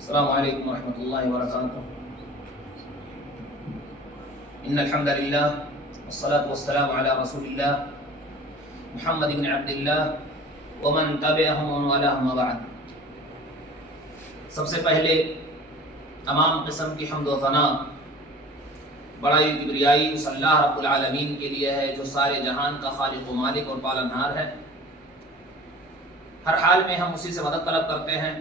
السلام علیکم ورحمۃ اللہ وبرکاتہ۔ ان الحمد للہ والصلاة والسلام علی رسول اللہ محمد بن عبد اللہ ومن تبعهم ومن والاهم بعد۔ سب سے پہلے تمام قسم کی حمد و ثنا بڑائی کبریائی اس اللہ رب العالمین کے لیے ہے جو سارے جہان کا خالق و مالک اور پالنہار ہے۔ ہر حال میں ہم اسی سے مدد طلب کرتے ہیں،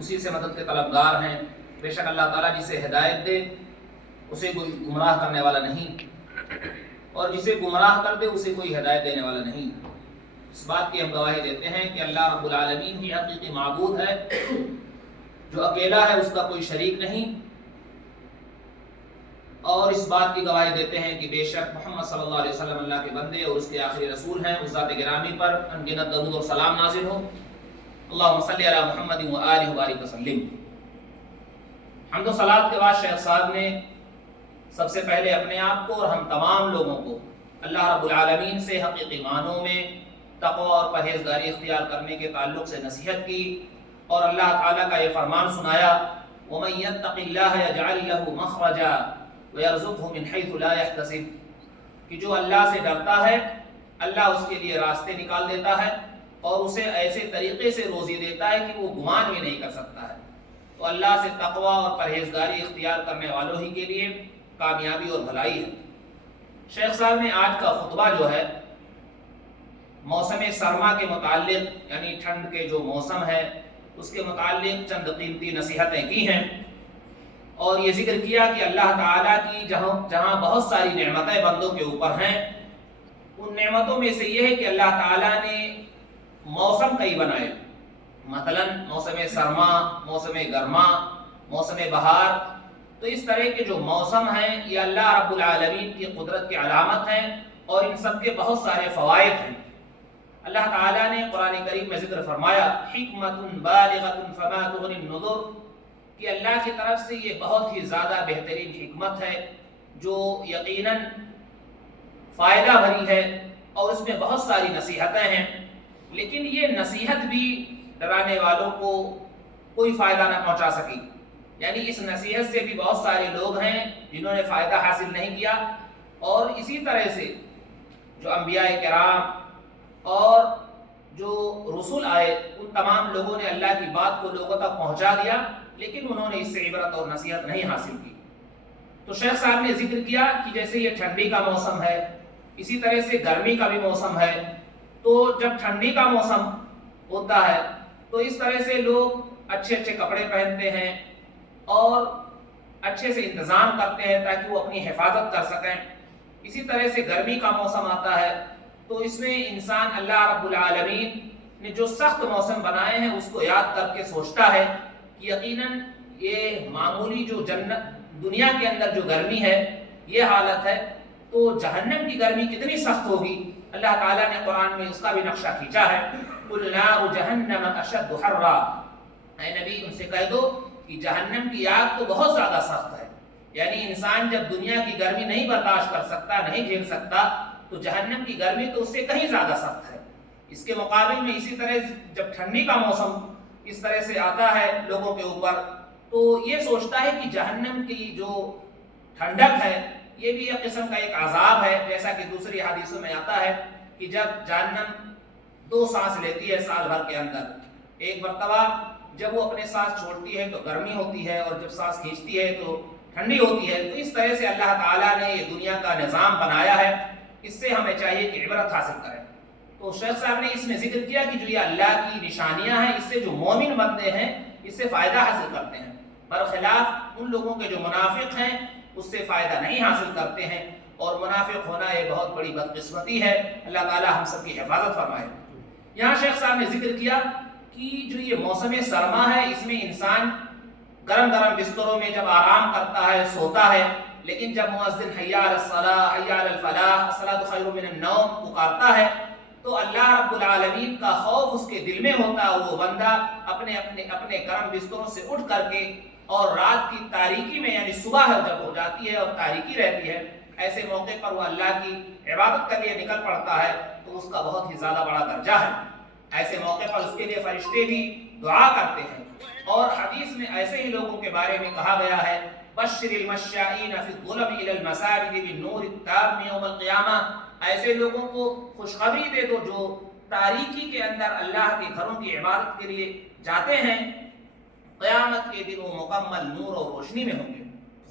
اسی سے مدد کے طلبگار ہیں۔ بے شک اللہ تعالیٰ جسے ہدایت دے اسے کوئی گمراہ کرنے والا نہیں، اور جسے گمراہ کر دے اسے کوئی ہدایت دینے والا نہیں۔ اس بات کی ہم گواہی دیتے ہیں کہ اللہ رب العالمین ہی حقیقی معبود ہے، جو اکیلا ہے، اس کا کوئی شریک نہیں، اور اس بات کی گواہی دیتے ہیں کہ بے شک محمد صلی اللہ علیہ وسلم اللہ کے بندے اور اس کے آخری رسول ہیں۔ اس ذات گرامی پر انگنت درود اور سلام نازل ہو۔ اللہم صلی علی محمد و آلہ وبارک وسلم۔ حمد و صلات کے بعد شیخ صاحب نے سب سے پہلے اپنے آپ کو اور ہم تمام لوگوں کو اللہ رب العالمین سے حقیقی معنوں میں تقوی اور پرہیزگاری اختیار کرنے کے تعلق سے نصیحت کی، اور اللہ تعالیٰ کا یہ فرمان سنایا، وَمَن يَتَّقِ اللَّهَ يَجْعَل لَّهُ مَخْرَجًا وَيَرْزُقْهُ مِنْ حَيْثُ لَا يَحْتَسِبُ، کہ جو اللہ سے ڈرتا ہے اللہ اس کے لیے راستے نکال دیتا ہے اور اسے ایسے طریقے سے روزی دیتا ہے کہ وہ گمان بھی نہیں کر سکتا ہے۔ تو اللہ سے تقوی اور پرہیزگاری اختیار کرنے والوں ہی کے لیے کامیابی اور بھلائی ہے۔ شیخ صاحب نے آج کا خطبہ جو ہے موسم سرما کے متعلق، یعنی ٹھنڈ کے جو موسم ہے اس کے متعلق چند قیمتی نصیحتیں کی ہیں، اور یہ ذکر کیا کہ اللہ تعالیٰ کی جہاں بہت ساری نعمتیں بندوں کے اوپر ہیں، ان نعمتوں میں سے یہ ہے کہ اللہ تعالیٰ نے موسم کئی بنائے، مثلا موسم سرما، موسم گرما، موسم بہار۔ تو اس طرح کے جو موسم ہیں یہ اللہ رب العالمین کی قدرت کی علامت ہیں، اور ان سب کے بہت سارے فوائد ہیں۔ اللہ تعالیٰ نے قرآن کریم میں ذکر فرمایا، حکمت بالغۃ فما تغنی النذر، کہ اللہ کی طرف سے یہ بہت ہی زیادہ بہترین حکمت ہے جو یقیناً فائدہ بھری ہے، اور اس میں بہت ساری نصیحتیں ہیں، لیکن یہ نصیحت بھی ڈرانے والوں کو کوئی فائدہ نہ پہنچا سکی۔ یعنی اس نصیحت سے بھی بہت سارے لوگ ہیں جنہوں نے فائدہ حاصل نہیں کیا، اور اسی طرح سے جو انبیاء کرام اور جو رسول آئے ان تمام لوگوں نے اللہ کی بات کو لوگوں تک پہنچا دیا، لیکن انہوں نے اس سے عبرت اور نصیحت نہیں حاصل کی۔ تو شیخ صاحب نے ذکر کیا کہ جیسے یہ ٹھنڈی کا موسم ہے، اسی طرح سے گرمی کا بھی موسم ہے۔ تو جب ٹھنڈی کا موسم ہوتا ہے تو اس طرح سے لوگ اچھے اچھے کپڑے پہنتے ہیں اور اچھے سے انتظام کرتے ہیں تاکہ وہ اپنی حفاظت کر سکیں۔ اسی طرح سے گرمی کا موسم آتا ہے تو اس میں انسان اللہ رب العالمین نے جو سخت موسم بنائے ہیں اس کو یاد کر کے سوچتا ہے کہ یقیناً یہ معمولی جو جنت دنیا کے اندر جو گرمی ہے یہ حالت ہے، تو جہنم کی گرمی کتنی سخت ہوگی۔ اللہ تعالیٰ نے قرآن میں اس کا بھی نقشہ کھینچا ہے، قُلْ نَارُ جَهَنَّمَ أَشَدُّ حَرًّا، اے نبی ان سے کہہ دو کہ جہنم کی آگ تو بہت زیادہ سخت ہے۔ یعنی انسان جب دنیا کی گرمی نہیں برداشت کر سکتا، نہیں جھیل سکتا، تو جہنم کی گرمی تو اس سے کہیں زیادہ سخت ہے۔ اس کے مقابل میں اسی طرح جب ٹھنڈی کا موسم اس طرح سے آتا ہے لوگوں کے اوپر، تو یہ سوچتا ہے کہ جہنم کی جو ٹھنڈک ہے یہ بھی ایک قسم کا ایک عذاب ہے، جیسا کہ دوسری حدیثوں میں آتا ہے کہ جب جہنم 2 سانس لیتی ہے سال بھر کے اندر، ایک مرتبہ جب وہ اپنے سانس چھوڑتی ہے تو گرمی ہوتی ہے، اور جب سانس کھینچتی ہے تو ٹھنڈی ہوتی ہے۔ تو اس طرح سے اللہ تعالیٰ نے یہ دنیا کا نظام بنایا ہے، اس سے ہمیں چاہیے کہ عبرت حاصل کریں۔ تو شیخ صاحب نے اس میں ذکر کیا کہ جو یہ اللہ کی نشانیاں ہیں اس سے جو مومن بندے ہیں اس سے فائدہ حاصل کرتے ہیں، برخلاف ان لوگوں کے جو منافق ہیں اس سے فائدہ نہیں حاصل کرتے ہیں، اور منافق ہونا یہ بہت بڑی بدقسمتی ہے۔ اللہ تعالیٰ ہم سب کی حفاظت فرمائے۔ یہاں شیخ صاحب نے ذکر کیا کہ جو یہ موسم سرما ہے اس میں انسان گرم گرم بستروں میں جب آرام کرتا ہے، سوتا ہے، لیکن جب مؤذن حی علی الصلاۃ، حی علی الفلاح، الصلاۃ خیر من النوم پکارتا ہے تو اللہ رب العالمین کا خوف اس کے دل میں ہوتا ہے، وہ بندہ اپنے گرم بستروں سے اٹھ کر کے، اور رات کی تاریکی میں یعنی صبح جب ہو جاتی ہے اور تاریکی رہتی ہے، ایسے موقع پر وہ اللہ کی عبادت کے لیے نکل پڑتا ہے، تو اس کا بہت ہی زیادہ بڑا درجہ ہے۔ ایسے موقع پر اس کے لیے فرشتے بھی دعا کرتے ہیں. اور حدیث میں ایسے ہی لوگوں کے بارے میں کہا گیا ہے بشر المشائین فی الظلم الی المساجد بالنور التام یوم القیامہ. ایسے لوگوں کو خوشخبری دے دو جو تاریکی کے اندر اللہ کے گھروں کی عبادت کے لیے جاتے ہیں, قیامت کے دن وہ مکمل نور اور روشنی میں ہوں گے.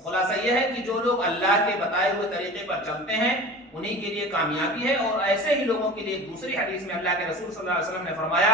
خلاصہ یہ ہے کہ جو لوگ اللہ کے بتائے ہوئے طریقے پر چلتے ہیں انہی کے لیے کامیابی ہے. اور ایسے ہی لوگوں کے لیے دوسری حدیث میں اللہ کے رسول صلی اللہ علیہ وسلم نے فرمایا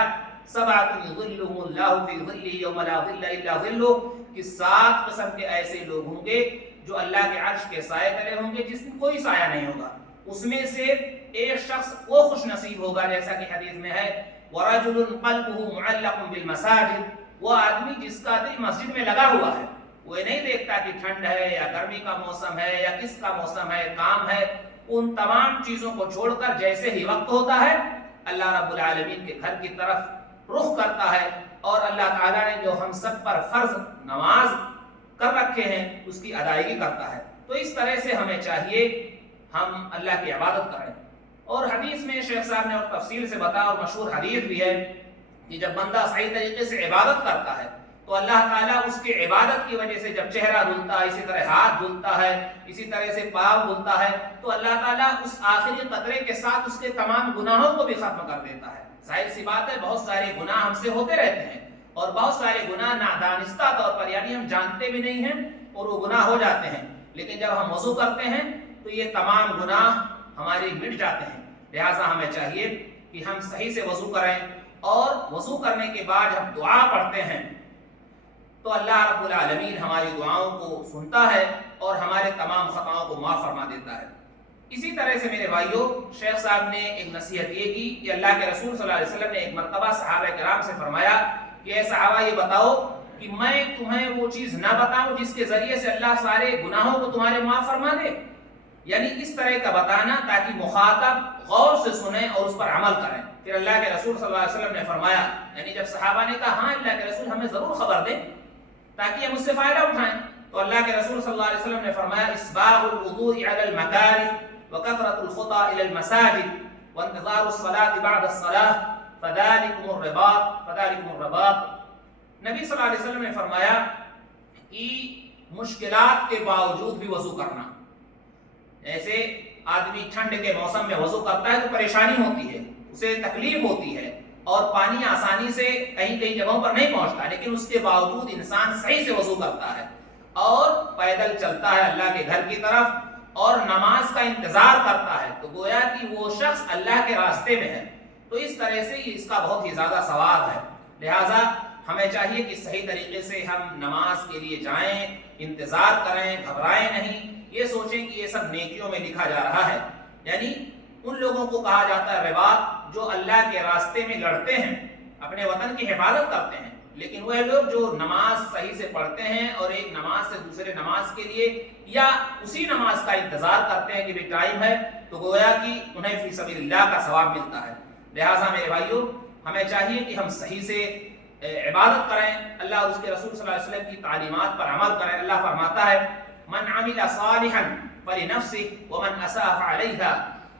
سبعۃ یظلهم اللہ فی ظلہ یوم لا ظل الا ظلہ, کہ 7 قسم کے ایسے لوگ ہوں گے جو اللہ کے عرش کے سائے تلے ہوں گے جس میں کوئی سایہ نہیں ہوگا. اس میں سے ایک شخص وہ خوش نصیب ہوگا جیسا کہ حدیث میں ہے ورجل قلبه معلق بالمساجد, وہ آدمی جس کا دل مسجد میں لگا ہوا ہے, وہ نہیں دیکھتا کہ ٹھنڈ ہے یا گرمی کا موسم ہے یا کس کا موسم ہے, کام ہے, ان تمام چیزوں کو چھوڑ کر جیسے ہی وقت ہوتا ہے اللہ رب العالمین کے گھر کی طرف رخ کرتا ہے. اور اللہ تعالیٰ نے جو ہم سب پر فرض نماز کر رکھے ہیں اس کی ادائیگی کرتا ہے. تو اس طرح سے ہمیں چاہیے ہم اللہ کی عبادت کریں. اور حدیث میں شیخ صاحب نے اور تفصیل سے بتایا, اور مشہور حدیث بھی ہے کہ جب بندہ صحیح طریقے سے عبادت کرتا ہے تو اللہ تعالیٰ اس کی عبادت کی وجہ سے جب چہرہ دھلتا ہے, اسی طرح ہاتھ دھلتا ہے, اسی طرح سے پاؤں دھلتا ہے, تو اللہ تعالیٰ اس آخری قطرے کے ساتھ اس کے تمام گناہوں کو بھی ختم کر دیتا ہے. ظاہر سی بات ہے بہت سارے گناہ ہم سے ہوتے رہتے ہیں اور بہت سارے گناہ نادانستہ طور پر یعنی ہم جانتے بھی نہیں ہیں اور وہ گناہ ہو جاتے ہیں, لیکن جب ہم وضو کرتے ہیں تو یہ تمام گناہ ہمارے مٹ جاتے ہیں. لہٰذا ہمیں چاہیے کہ ہم صحیح سے وضو کریں, اور وضو کرنے کے بعد ہم دعا پڑھتے ہیں تو اللہ رب العالمین ہماری دعاؤں کو سنتا ہے اور ہمارے تمام خطاؤں کو معاف فرما دیتا ہے. اسی طرح سے میرے بھائیوں, شیخ صاحب نے ایک نصیحت یہ کی کہ اللہ کے رسول صلی اللہ علیہ وسلم نے ایک مرتبہ صحابہ کرام سے فرمایا کہ اے صحابہ یہ بتاؤ کہ میں تمہیں وہ چیز نہ بتاؤں جس کے ذریعے سے اللہ سارے گناہوں کو تمہارے معاف فرما دے. یعنی اس طرح کا بتانا تاکہ مخاطب غور سے سنیں اور اس پر عمل کریں. پھر اللہ کے رسول صلی اللہ علیہ وسلم نے فرمایا, یعنی جب صحابہ نے کہا ہاں اللہ کے رسول ہمیں ضرور خبر دیں تاکہ ہم اس سے فائدہ اٹھائیں, تو اللہ کے رسول صلی اللہ علیہ وسلم نے فرمایا اسباغ الوضوء علی المکارہ وکثرۃ الخطى الى المساجد وانتظار الصلاة بعد الصلاة فذلكم الرباط. نبی صلی اللہ علیہ وسلم نے فرمایا کہ مشکلات کے باوجود بھی وضو کرنا. ایسے آدمی ٹھنڈ کے موسم میں وضو کرتا ہے تو پریشانی ہوتی ہے, اسے تکلیف ہوتی ہے اور پانی آسانی سے کہیں کہیں جگہوں پر نہیں پہنچتا, لیکن اس کے باوجود انسان صحیح سے وضو کرتا ہے اور پیدل چلتا ہے اللہ کے گھر کی طرف اور نماز کا انتظار کرتا ہے, تو گویا کہ وہ شخص اللہ کے راستے میں ہے. تو اس طرح سے اس کا بہت ہی زیادہ ثواب ہے. لہٰذا ہمیں چاہیے کہ صحیح طریقے سے ہم نماز کے لیے جائیں, انتظار کریں, گھبرائیں نہیں, یہ سوچیں کہ یہ سب نیکیوں میں لکھا جا رہا ہے. یعنی ان لوگوں کو کہا جاتا ہے رباط جو اللہ کے راستے میں لڑتے ہیں, اپنے وطن کی حفاظت کرتے ہیں, لیکن وہ لوگ جو نماز صحیح سے پڑھتے ہیں اور ایک نماز سے دوسرے نماز کے لیے یا اسی نماز کا انتظار کرتے ہیں کہ بھی ٹائم ہے, تو گویا کہ انہیں فی سبیل اللہ کا ثواب ملتا ہے. لہٰذا میرے بھائیوں ہمیں چاہیے کہ ہم صحیح سے عبادت کریں, اللہ اور اس کے رسول صلی اللہ علیہ وسلم کی تعلیمات پر عمل کریں. اللہ فرماتا ہے من عمل صالحا فلنفسه ومن اساء فعليها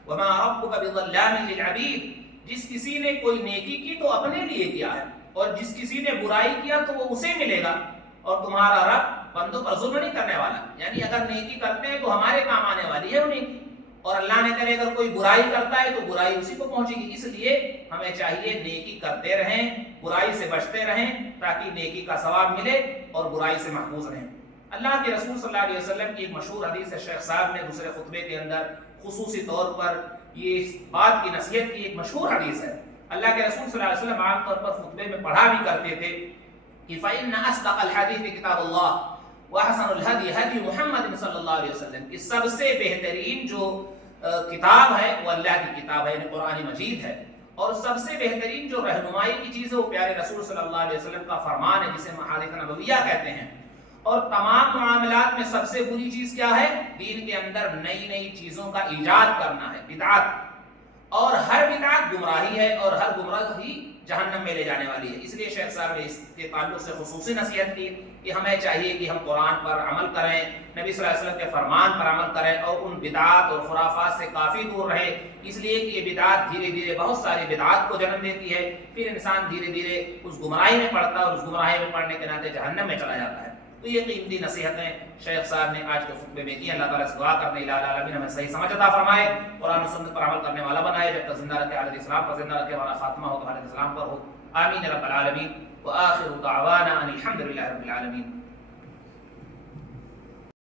وما ربك بظلام للعبید. جس کسی نے کوئی نیکی کی تو اپنے لیے کیا ہے, اور جس کسی نے برائی کیا تو وہ اسے ملے گا, اور تمہارا رب بندوں پر ظلم نہیں کرنے والا. یعنی اگر نیکی کرتے ہیں تو ہمارے کام آنے والی ہے وہ نیکی, اور اللہ نے کرے اگر کوئی برائی کرتا ہے تو برائی اسی کو پہنچے گی. اس لیے ہمیں چاہیے نیکی کرتے رہیں, برائی سے بچتے رہیں تاکہ نیکی کا ثواب ملے اور برائی سے محفوظ رہیں. اللہ کے رسول صلی اللہ علیہ وسلم کی ایک مشہور حدیث ہے, شیخ صاحب نے دوسرے خطبے کے اندر خصوصی طور پر یہ بات کی نصیحت کی. ایک مشہور حدیث ہے, اللہ کے رسول صلی اللہ علیہ وسلم عام طور پر خطبے میں پڑھا بھی کرتے تھے کہ فَإِنَّ أَصْدَقَ الْحَدِيثِ كِتَابُ اللَّهِ وَأَحْسَنُ الْهَدْيِ هَدْيُ مُحَمَّدٍ صلی اللہ علیہ وسلم. کہ سب سے بہترین جو کتاب ہے وہ اللہ کی کتاب ہے, یعنی قرآن مجید ہے, اور سب سے بہترین جو رہنمائی کی چیز ہے وہ پیارے رسول صلی اللہ علیہ وسلم کا فرمان ہے جسے محادث نبویہ کہتے ہیں. اور تمام معاملات میں سب سے بری چیز کیا ہے؟ دین کے اندر نئی نئی چیزوں کا ایجاد کرنا ہے, بدعت. اور ہر بدعت گمراہی ہے اور ہر گمراہی جہنم میں لے جانے والی ہے۔ اس لیے شیخ صاحب نے اس کے تعلق سے خصوصی نصیحت کی کہ ہمیں چاہیے کہ ہم قرآن پر عمل کریں، نبی صلی اللہ علیہ وسلم کے فرمان پر عمل کریں اور ان بدعات اور خرافات سے کافی دور رہیں، اس لیے کہ یہ بدعات دھیرے دھیرے بہت ساری بدعات کو جنم دیتی ہے، پھر انسان دھیرے دھیرے اس گمراہی میں پڑتا ہے اور اس گمراہی میں پڑنے کے ناطے جہنم میں چلا جاتا ہے۔ تو یہ قیمتی نصیحتیں شیخ صاحب نے آج کے خطبے میں کی۔ اللہ تعالیٰ سے دعا کرنے الہ العالمین ہمیں صحیح سمجھ عطا فرمائے، قرآن و سنت پر عمل کرنے والا بنائے، جب تک زندہ رکھے حالت اسلام پر زندہ رکھے، ہمارا خاتمہ ہو تو حالت اسلام پر ہو، آمین رب العالمین۔ وآخر دعوانا ان الحمد للہ رب العالمین۔